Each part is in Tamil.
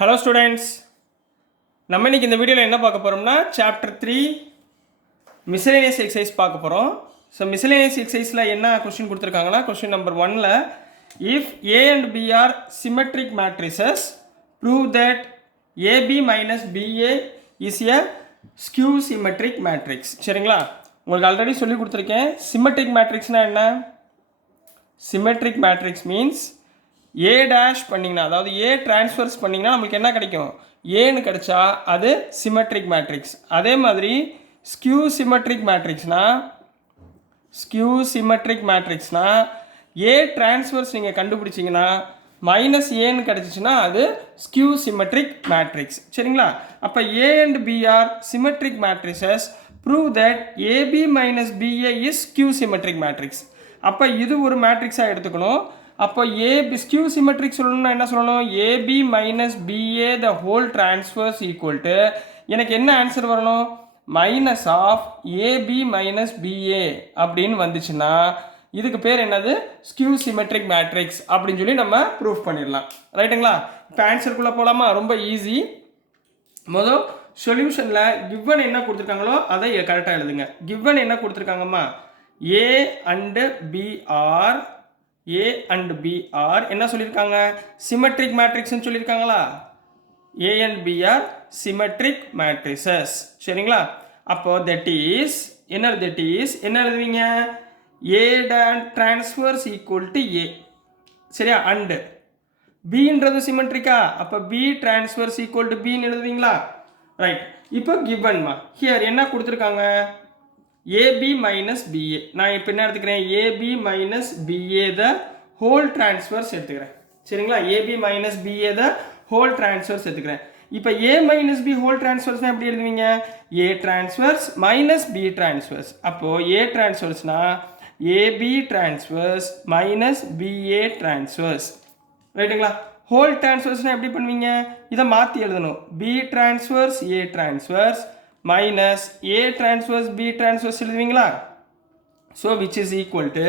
ஹலோ ஸ்டூடெண்ட்ஸ், நம்ம இன்றைக்கி இந்த வீடியோவில் என்ன பார்க்க போகிறோம்னா சாப்டர் 3 மிஸ்லேனியஸ் எக்ஸசைஸ் பார்க்க போகிறோம். ஸோ மிஸ்லேனியஸ் எக்ஸசைஸில் என்ன கொஸ்டின் கொடுத்துருக்காங்கன்னா, கொஸ்டின் நம்பர் 1ல் if A and B are symmetric matrices prove that AB minus BA is a skew symmetric matrix. சரிங்களா, உங்களுக்கு ஆல்ரெடி சொல்லி கொடுத்துருக்கேன். சிமெட்ரிக் மேட்ரிக்ஸ்னால் என்ன? Symmetric matrix means A dash பண்ணிங்கன்னா, அதாவது ஏ டிரான்ஸ்ஃபர்ஸ் பண்ணிங்கன்னா நம்மளுக்கு என்ன கிடைக்கும்? ஏன்னு கிடைச்சா அது சிமெட்ரிக் மேட்ரிக்ஸ். அதே மாதிரி ஸ்கியூ சிமெட்ரிக் மேட்ரிக்ஸ்னா ஏ டிரான்ஸ்ஃபர்ஸ் நீங்கள் கண்டுபிடிச்சிங்கன்னா மைனஸ் ஏன்னு கிடச்சிச்சின்னா அது ஸ்கியூ சிமெட்ரிக் மேட்ரிக்ஸ். சரிங்களா, அப்போ A and B are symmetric matrices prove that AB minus BA is skew symmetric matrix. அப்போ இது ஒரு மேட்ரிக்ஸாக எடுத்துக்கணும். அப்போ ஏபி ஸ்கியூ சிமெட்ரிக் சொல்லணும்னா என்ன சொல்லணும்? AB minus BA the whole transpose equal to எனக்கு என்ன ஆன்சர் வரணும்? Minus of AB minus BA அப்படின்னு வந்துச்சுன்னா இதுக்கு பேர் என்னது? ஸ்கியூ சிமெட்ரிக் மேட்ரிக்ஸ் அப்படின்னு சொல்லி நம்ம ப்ரூஃப் பண்ணிடலாம். ரைட்டுங்களா? இப்போ ஆன்சருக்குள்ளே போகலாமா? ரொம்ப ஈஸி. மொதல் சொல்யூஷனில் கிவன் என்ன கொடுத்துருக்காங்களோ அதை கரெக்டாக எழுதுங்க. கிவன் என்ன கொடுத்துருக்காங்கம்மா? A and B are A and B are என்ன சொல்லியிருக்காங்க? சிமெட்ரிக் மேட்ரிக்ஸ்ன்னு சொல்லியிருக்காங்களா? A and B are symmetric matrices. சரிங்களா, அப்போ தட் இஸ் என்ன எழுதுவீங்க? A transpose equal to A. சரியா, அண்டு பின்றது சிமெட்ரிக்கா, அப்போ பி டிரான்ஸ்ஃபர்ஸ் ஈக்குவல் டு பின்னு எழுதுவீங்களா? ரைட். இப்போ கிவன்மா ஹியர் என்ன கொடுத்துருக்காங்க? AB minus BA. நான் இப்போ என்ன எடுத்துக்கிறேன்? AB minus BA the whole transfers எடுத்துக்கிறேன். சரிங்களா, AB minus BA the whole transfers எடுத்துக்கிறேன். இப்போ A minus B whole transfers எப்படி எழுதுவீங்க? A transfers minus B transfers. அப்போ A transfersனா AB transfers minus BA transfers. ரைட்டுங்களா? whole transfersனா எப்படி பண்ணுவீங்க? இதை மாற்றி எழுதணும். B transfers A transfers minus A transverse B transverse எழுதுவீங்களா? So which is equal to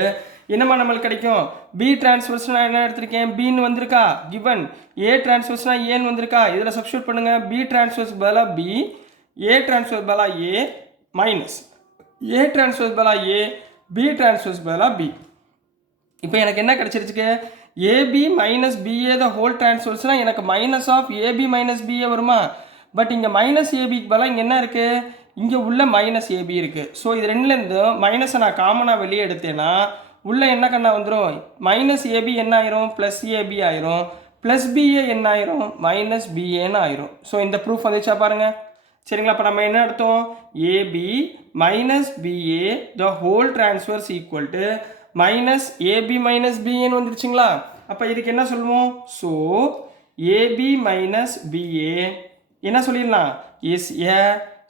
என்னமா நம்மளுக்கு கிடைக்கும்? B transverseனா என்ன எடுத்திருக்கேன்? Bன்னு வந்திருக்கா கிவன். A transverseனா ஏன்னு வந்திருக்கா? இதில் சப்ஸ்டியூட் பண்ணுங்க. B transverse பதிலா B, A transverse பதிலா A மைனஸ் A transverse பதிலா A, B transverse பதிலா B. இப்போ எனக்கு என்ன கிடைச்சிருச்சுக்கு? AB minus BA the whole டிரான்ஸ்வர்ஸ்னா எனக்கு minus of AB minus BA வருமா? பட் இங்கே மைனஸ் ஏபிக்கு பதிலாக இங்கே என்ன இருக்குது? இங்கே உள்ள மைனஸ் ஏபி இருக்குது. ஸோ இது ரெண்டுலேருந்து மைனஸை நான் காமனாக வெளியே எடுத்தேன்னா உள்ளே என்ன கண்ணா வந்துடும்? மைனஸ் ஏபி என்ன ஆயிரும்? ப்ளஸ் ஏபி ஆயிரும். ப்ளஸ் பிஏ என்ன ஆயிரும்? மைனஸ் பிஏன்னு ஆயிரும். ஸோ இந்த ப்ரூஃப் வந்துச்சா பாருங்கள். சரிங்களா, அப்போ நம்ம என்ன எடுத்தோம்? AB minus BA the whole transpose equal to minus AB minus பிஏன்னு வந்துருச்சுங்களா? அப்போ இதுக்கு என்ன சொல்லுவோம்? ஸோ ஏபி மைனஸ் பிஏ என்ன சொல்லிடலாம்? Is a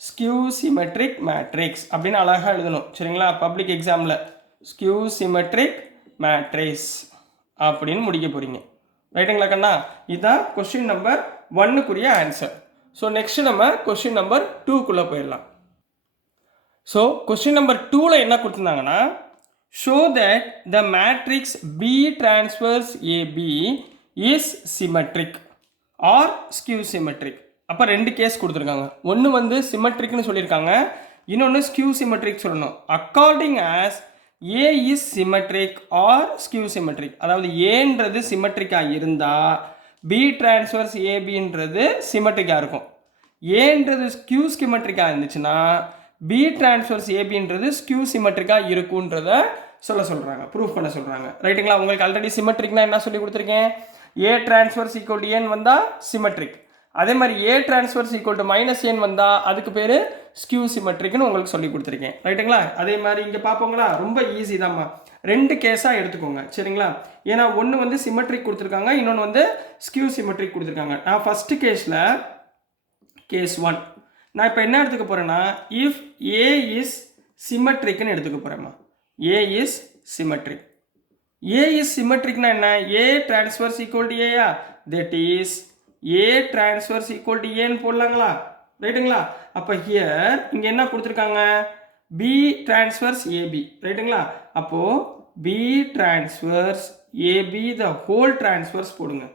skew symmetric matrix அப்படின்னு அழகாக எழுதணும். சரிங்களா, பப்ளிக் எக்ஸாமில் ஸ்கியூ சிமெட்ரிக் மேட்ரிக்ஸ் அப்படின்னு முடிக்க போகிறீங்க. ரைட்டுங்களா கண்ணா? இதுதான் கொஸ்டின் நம்பர் 1க்குரிய ஆன்சர். ஸோ நெக்ஸ்ட் நம்ம கொஸ்டின் நம்பர் 2க்குள்ளே போயிடலாம். ஸோ கொஸ்டின் நம்பர் 2ல் என்ன கொடுத்துருந்தாங்கன்னா, show that the matrix B transpose AB is symmetric or skew symmetric. அப்போ ரெண்டு கேஸ் கொடுத்துருக்காங்க. ஒன்று வந்து சிமெட்ரிக்னு சொல்லியிருக்காங்க, இன்னொன்று ஸ்கியூ சிமெட்ரிக் சொல்லணும். According as A is symmetric or skew symmetric, அதாவது ஏன்றது சிமெட்ரிக்காக இருந்தால் பி டிரான்ஸ்வர்ஸ் ஏபின்றது சிமெட்ரிக்காக இருக்கும். ஏன்றது ஸ்கியூ சிமெட்ரிக்காக இருந்துச்சுன்னா பி டிரான்ஸ்வர்ஸ் ஏபின்றது ஸ்கியூ சிமெட்ரிக்காக இருக்குன்றத சொல்கிறாங்க, ப்ரூஃப் பண்ண சொல்கிறாங்க. ரைட்டுங்களா, உங்களுக்கு ஆல்ரெடி சிமெட்ரிக்னா என்ன சொல்லி கொடுத்துருக்கேன்? ஏ டிரான்ஸ்வர்ஸ் ஈக்குவல் டு ஏன்னு வந்தால் சிமெட்ரிக். அதே மாதிரி ஏ டிரான்ஸ்ஃபர்ஸ் ஈக்குவல் டு மைனஸ் ஏன் வந்தால் அதுக்கு பேர் ஸ்கியூ சிமெட்ரிக்னு உங்களுக்கு சொல்லி கொடுத்துருக்கேன். ரைட்டுங்களா, அதே மாதிரி இங்கே பார்ப்போங்களா? ரொம்ப ஈஸி தான்மா. ரெண்டு கேஸாக எடுத்துக்கோங்க. சரிங்களா, ஏன்னா ஒன்று வந்து சிமெட்ரிக் கொடுத்துருக்காங்க, இன்னொன்று வந்து ஸ்கியூ சிமெட்ரிக் கொடுத்துருக்காங்க. நான் ஃபஸ்ட்டு கேஸில் கேஸ் 1 நான் இப்போ என்ன எடுத்துக்க போகிறேன்னா, இஃப் ஏ இஸ் சிமெட்ரிக்னு எடுத்துக்க போகிறேம்மா. A is symmetric. A is சிமெட்ரிக்னா என்ன? ஏ டிரான்ஸ்ஃபர்ஸ் ஈக்குவல் டு ஏயா, that is A transpose equal to ஏன்னு போடலாங்களா? ரைட்டுங்களா, அப்போ ஹியர் இங்கே என்ன கொடுத்துருக்காங்க? B transpose AB. ரைட்டுங்களா, அப்போது B transpose AB the whole transpose போடுங்க.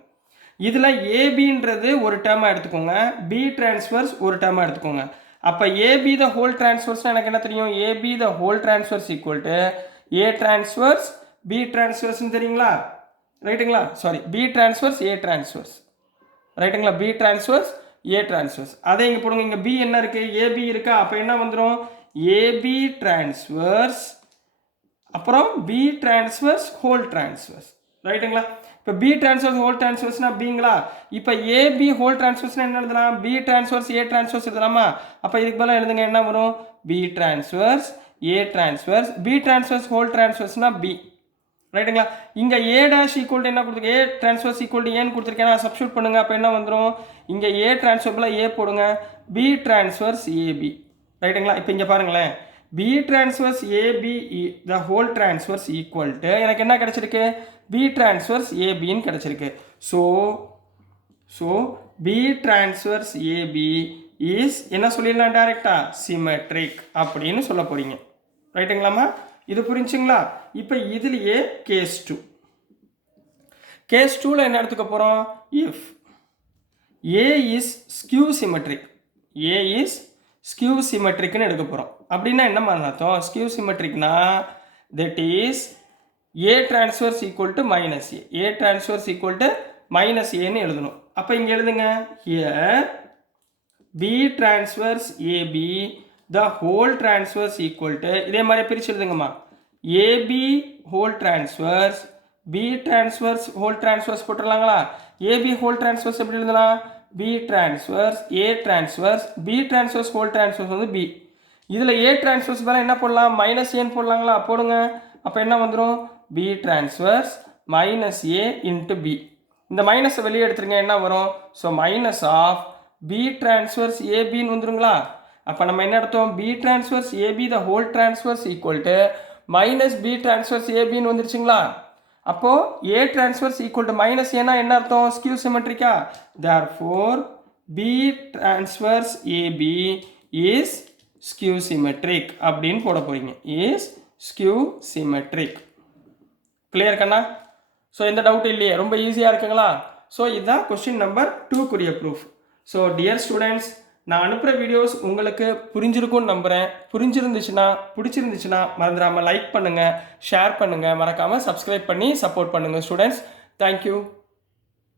இதில் ஏபின்றது ஒரு டேர்மாக எடுத்துக்கோங்க, பி டிரான்ஸ்வர்ஸ் ஒரு டேர்மாக எடுத்துக்கோங்க. அப்போ ஏபி த ஹோல் டிரான்ஸ்வர்ஸ்னால் எனக்கு என்ன தெரியும், AB the whole transpose equal to A transpose B டிரான்ஸ்வர்ஸ்னு தெரியுங்களா, ரைட்டுங்களா? Sorry, B transpose A transpose, ரைட்டுங்களா? B transpose A transpose. அதை இங்கே போடுங்க. இங்கே பி என்ன இருக்குது, ஏபி இருக்கா, அப்போ என்ன வந்துடும், ஏபி டிரான்ஸ்வர்ஸ் அப்புறம் பி டிரான்ஸ்வர்ஸ் ஹோல் டிரான்ஸ்வர்ஸ், ரைட்டுங்களா? இப்போ பி டிரான்ஸ்வர்ஸ் ஹோல் டிரான்ஸ்வர்ஸ்னா பிங்களா, இப்போ ஏபி ஹோல் டிரான்ஸ்வர்ஸ்னா என்ன எழுதலாம், பி டிரான்ஸ்வர்ஸ் ஏ டிரான்ஸ்வர்ஸ் எழுதலாமா? அப்போ இதுக்கு பதிலாக எழுதுங்க, என்ன வரும், B transpose A transpose, B transpose whole டிரான்ஸ்வர்ஸ்னா பி, ரைட்டுங்களா? இங்கே ஏ டேஷ் ஈக்குவல் என்ன கொடுத்துருக்கு, ஏ டிரான்ஸ்வர்ஸ் ஈக்குவல் ஏன்னு கொடுத்துருக்கேன், சப்ஸ்டியூட் பண்ணுங்க. அப்போ என்ன வந்துடும், இங்கே ஏ டிரான்ஸ்ஃபர்ல ஏ போடுங்க, பி டிரான்ஸ்வர்ஸ் ஏபி, ரைட்டுங்களா? இப்போ இங்கே பாருங்களேன், B transpose AB the whole transpose equal to எனக்கு என்ன கிடைச்சிருக்கு, பி டிரான்ஸ்வர்ஸ் ஏபின்னு கிடைச்சிருக்கு. So B transpose AB is என்ன சொல்லிடலாம் டைரக்டா, சிமெட்ரிக் அப்படின்னு சொல்ல போறீங்க, ரைட்டுங்களாமா? இது புரிஞ்சுங்களா? இப்போ இதுலயே கேஸ் 2, கேஸ் 2ல என்ன எடுத்துக்க போறோம், if A is skew symmetric, A is skew symmetric ன்னு எடுக்க போறோம். அப்படின்னா என்ன அர்த்தம், skew symmetricனா that is A transverse equal to minus A, A transverse equal to minus A ன்னு எழுதணும். அப்போ இங்க எழுதுங்க, here B transverse AB the whole transverse equal to, இதே மாதிரி பிரிச்சு எழுதுங்கம்மா, AB whole transverse B transverse whole transverse போட்டுடலாங்களா? AB whole transverse எப்படி எழுதலாம், B transverse A transverse B transverse whole transverse வந்து B. இதில் A transverse மேலே என்ன போடலாம், மைனஸ் ஏன்னு போடலாங்களா, போடுங்க. அப்போ என்ன வந்துடும், B transverse minus A into B. இந்த மைனஸை வெளியே எடுத்துருங்க, என்ன வரும், so minus of B transverse ABன்னு வந்துருங்களா? அப்போ நம்ம என்ன எடுத்தோம், B transverse AB the whole transverse equal to minus B transverse ABன்னு வந்துருச்சுங்களா? அப்போ A transverse equal to minus A னா என்ன அர்த்தம், skew symmetric-ஆ? Therefore B transverse AB is skew symmetric அப்படின்னு போட போறீங்க, is skew symmetric. கிளியர் கண்ணா? ஸோ எந்த டவுட் இல்லையே, ரொம்ப ஈஸியாக இருக்குங்களா? ஸோ இதுதான் கொஸ்டின் நம்பர் 2 குரிய ப்ரூஃப். ஸோ டியர் ஸ்டூடெண்ட்ஸ், நான் அனுப்புகிற வீடியோஸ் உங்களுக்கு புரிஞ்சிருக்கும்னு நம்புகிறேன். பிடிச்சிருந்துச்சுன்னா மறந்துடாமல் லைக் பண்ணுங்கள், ஷேர் பண்ணுங்கள், மறக்காமல் சப்ஸ்கிரைப் பண்ணி சப்போர்ட் பண்ணுங்கள் ஸ்டூடெண்ட்ஸ். தேங்க்யூ.